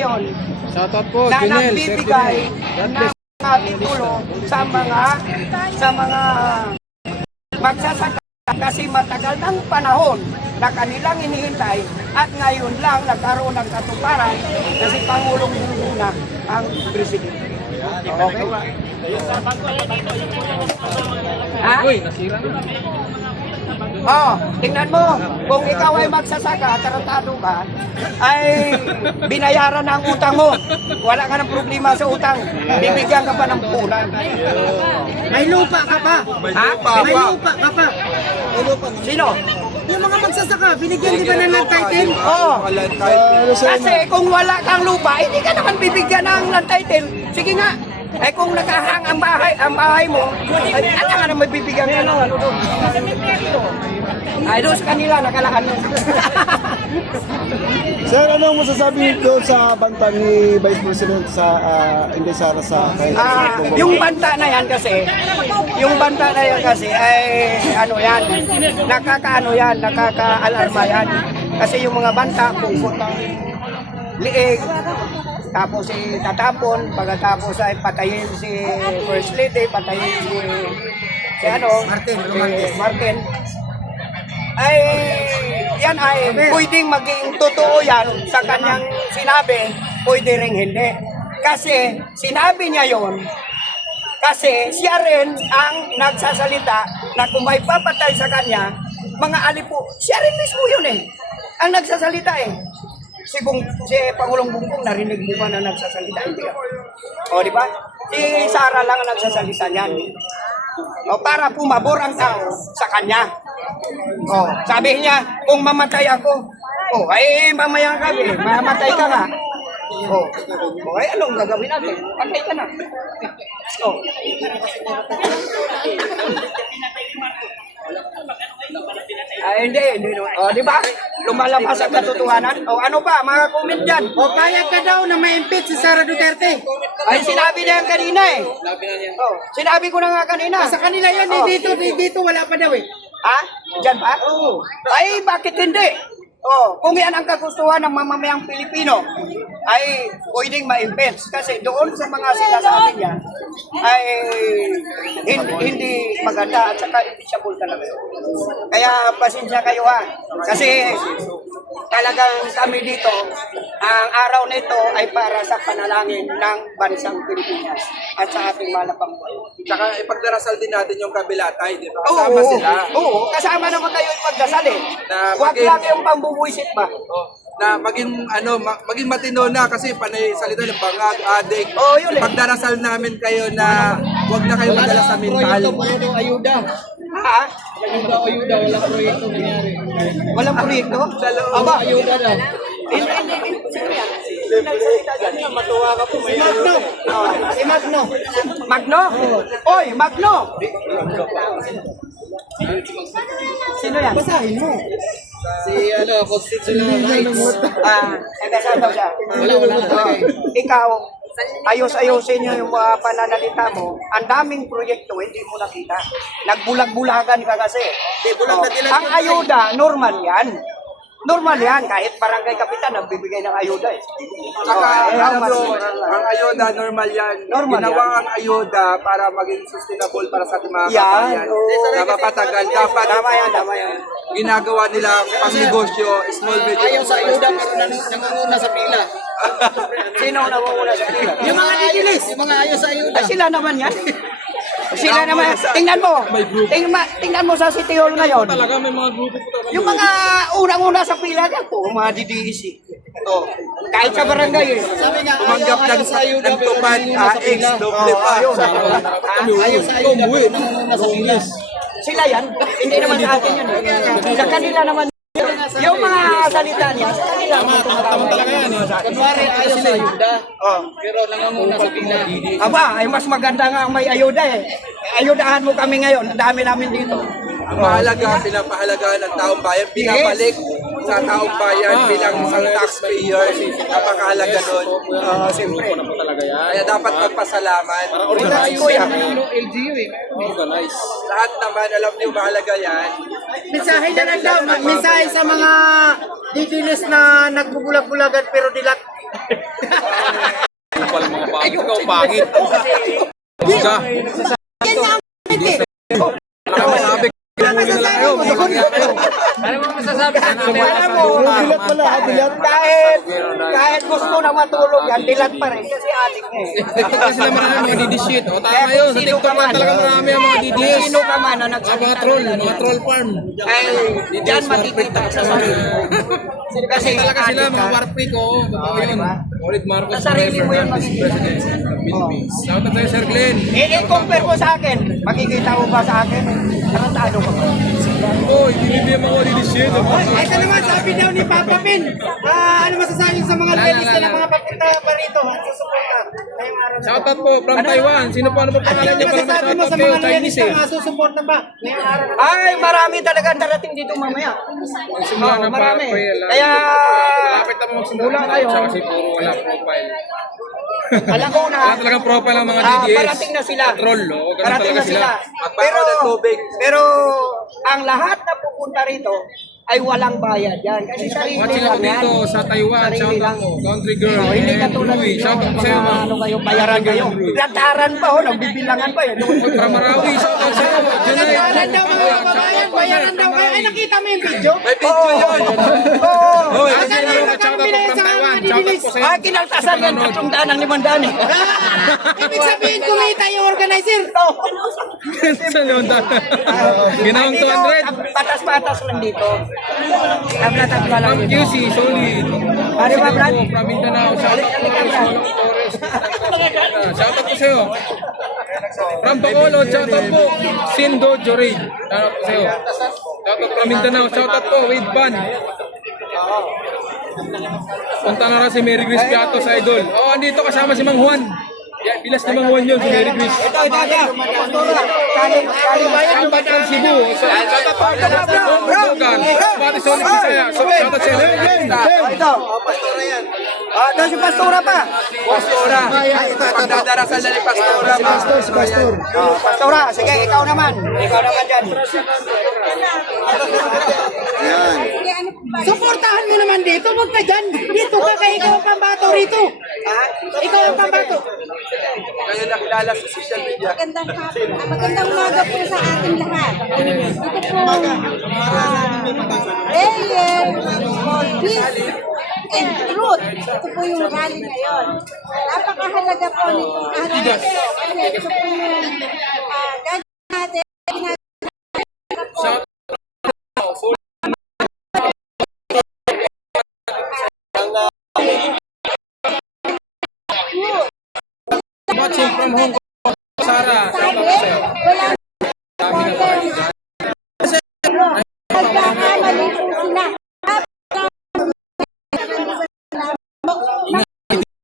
ngayon Shoutout po, na Junel, nagbibigay God ng bless. titulo sa mga magsasaka kasi matagal ng panahon na kanilang hinihintay at ngayon lang nagkaroon ng katuparan kasi Pangulong Luna ang presidente. Okay? Ha? Uy, nasira na. Oh, tingnan mo, kung ikaw ay magsasaka, tratado ka, ay binayaran na ang utang mo. Wala ka ng problema sa utang. Bibigyan ka pa ng punan. May lupa ka pa. Ha? May lupa ka pa. Sino? Yung mga magsasaka, binigyan di ba na ng title? Oo. Kasi kung wala kang lupa, hindi ka naman bibigyan ng land title. Sige nga. Eh kung nakahang ang bahay mo, ay ano nga naman bibigyan ka ng ano doon? Ay doon sa kanila, nakalaan mo. Sir, anong masasabi doon sa banta ni Vice President sa Inday Sara sa Yung banta na yan kasi, ay ano yan, nakaka-alarma yan. Kasi yung mga banta, pungkot ng liig, tapos tatapon, pagkatapos ay patayin si First Lady, patayin si Martin. Ay, yan ay pwedeng maging totoo yan sa kanyang sinabi, pwede ring hindi. Kasi sinabi niya yon kasi siya rin ang nagsasalita na kung may papatay sa kanya, mga alipo, siya rin mismo yun ang nagsasalita Si Pangulong Bongbong, narinig mo ba na nagsasalita? Hindi. O, di ba? Si Sara lang ang nagsasalita niyan. O, para pumabor ang tao sa kanya. O, sabi niya, kung mamatay ako, ay mamayang gabi, mamatay ka nga. Ay anong gagawin natin? Patay ka na. Hindi. O, di ba? Lumalabas ang katotohanan. O, ano pa? Mga comment dyan. O payag ka daw na ma-impeach si Sara Duterte. Ay, sinabi na yan kanina Sinabi ko na nga kanina. Sa kanila yan, dito wala pa daw Ha? Diyan ba? Oo. Ay, bakit hindi? Kung yan ang kagustuhan ng mamamayang Pilipino, ay pwedeng ma-impeach. Kasi doon sa mga sinasabi niya, ay hindi maganda at saka impeachable talaga. Kaya pasensya kayo Kasi talagang kami dito, ang araw nito ay para sa panalangin ng bansang Pilipinas at sa ating malapang buhay. Tsaka ipagdarasal din natin yung kabilatay, di ba? Kasama sila. Oo, kasama naman kayo ipagdasal Na Huwag lang yung pambubuisit ba? Na maging matino na kasi panay salita ng bangag, adik. Yun Pagdarasal namin kayo na huwag na kayo madala sa mental. Ayuda. Ha? Ayuda, walang proyekto nangyari. Walang proyekto? Aba, ayuda daw. Hindi. Matuwa ka po. Si Magno. Magno? Oy, Magno! Sino yan? Basahin mo. Si constitutional rights. Nagkasal daw siya. Wala. Ikaw, ayos-ayosin nyo yung mga pananalita mo. Ang daming proyekto, hindi mo nakita. Nagbulag-bulagan ka kasi. Ang ayuda, normal yan. Normal yan, kahit barangay kapitan, nagbibigay ng ayuda Saka, ang ayuda, normal yan. Ginawa ang ayuda para maging sustainable para sa ating mga kabayan. Na mapatagal. Dapat Tama yan. ginagawa nila pang negosyo, small medium. Ayaw sa ayuda pero nangunguna sa pila. Sino ang namumula sa kanila? Yung mga didilis. Yung mga ayaw sa ayuda. Sila naman yan. Sila naman. Tingnan mo. Tingnan mo sa City Hall ngayon. Talaga may mga grupo po talaga. Yung mga unang-una sa pila dyan po, mga DDEC. Kahit sa barangay Sabi nga, Tumanggap ayaw sa ayuda ng pero tupad, nangunguna sa pila. doble pa. Ayaw sa ayuda pero nangunguna sa pila. Sila yan. Hindi naman sa atin yun. Sa kanila naman. Yung mga salita niya, sa kanila naman tumatawa. Kunwari ayaw sa ayuda pero nangunguna sa pila. Aba, ay mas maganda nga ang may ayuda Ayudahan mo kami ngayon. Ang dami namin dito. Ang mahalaga, pinapahalagaan ng taong bayan, pinabalik sa taong bayan bilang isang taxpayer. Napakahalaga doon. Siyempre. Kaya dapat magpasalamat. Lahat naman, alam niyo, mahalaga yan. Mensahe na lang daw. Mensahe sa mga didilis na nagbubulag-bulagan pero dilat. pangit. Basta. Sabi Ano mo masasabi sa Ano mo Alam mo, Dilat pala, dilat. kahit gusto na matulog yan, dilat pa rin kasi adik na eh. TikTok kasi naman marami mga didishit. O tama yun, sa TikTok lang talaga marami ang mga didis. Sino ka man na Mga nagsalita mga troll farm. ay dyan makikita sa sarili. Kasi Talaga sila, adik mga ka. war freak, oo. Totoo yun. Ulit Marcos Sa sarili mo forever, yun Vice President ng Philippines. Shout out sa'yo, Sir Glenn. I-compare mo sa akin. Makikita mo ba sa akin? Tarantado ka ba? Oy, binibigyan mo ako didishit. Ito naman, sabi daw ni Papa Pin. Ano masasabi sa mga loyalista na mga papunta pa rito? Ang susuporta ngayong araw na Shout out po from Taiwan. Sino pa ano pa pangalan niya para masasabi mo ma-shout sa out kayo? mga Chinese loyalista eh. na susuporta pa ngayong araw na Ay, marami talaga darating dito mamaya. Simula Oo, na marami. pa. Kaya, Malapit na magsimula kayo. siya kasi puro wala profile. alam ko na, Wala talagang profile ang mga DDS. parating na sila. Troll, oh. Ganun Parating talaga na sila. At bawal ng tubig. Pero, ang lahat na pupunta rito ay walang bayad yan. Kasi sarili Watching lang ako yan. dito sa Taiwan. Sarili Shout lang. out po. Country girl. Oh, hindi and katulad Louie. dito, Shout out mga sa'yo, ma'am. ano kayo, bayaran kayo. Lantaran pa ho, nagbibilangan pa yun. From Marawi. Shout out sa'yo. Junay. Bayaran daw mga kababayan, bayaran daw kayo. Ay, nakita mo yung video? May video yun. Oo. Hoy, Ang kasi galing, shout out magkano po binayad from sa Taiwan. mga Shout out DDS? po sa'yo. Ah, kinaltasan yan, 300 ang 500 eh. Ibig sabihin, kumita yung organizer. Sa London. Ginawang Dito, 200. patas-patas lang dito. Tabla-tabla lang From dito. QC, solid. Pare ba, Brad? From Mindanao. Shout out po Torres. Torres. Shout out po sa'yo. From Bacolod, shout out po. Sindo Jorid. Shout out po sa'yo. Shout out from Mindanao. Shout out po. Wade Ban. Punta na rin si Mary Grace Piato sa Idol. Oh, andito kasama si Mang Juan. Yeah, bilas ni Mang Juan yun, si Mary Grace. Ito. Shout out from Cebu. Shout out po. Dogan. Pati Sonic Bisaya. Shout out sa'yo. Ito. Ah, doon si Pastora pa. Pastora. Pagdadarasal na ni Pastora. Si Pastor. Pastora, sige, ikaw naman. Ikaw naman dyan. Suportahan mo naman dito, huwag ka dyan. Dito ka, kaya ikaw ang pambato rito. Ikaw ang pambato. Kayo nakilala sa social media. Magandang umaga po sa ating lahat. Ito po, Prayer for Peace and Truth. Ito po yung rally ngayon. Napakahalaga po nitong araw na ito. Kasi ito po yung gagawin natin. Watching from Hong Kong. Sarah. Shout out po sa'yo. Wala nagkakamali po sila.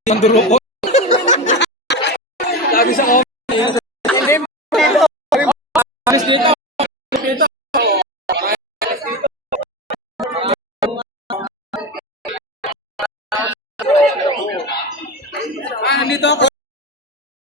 Ang duro ko. Sabi sa comment. Alis dito. Dito. Nandito ako.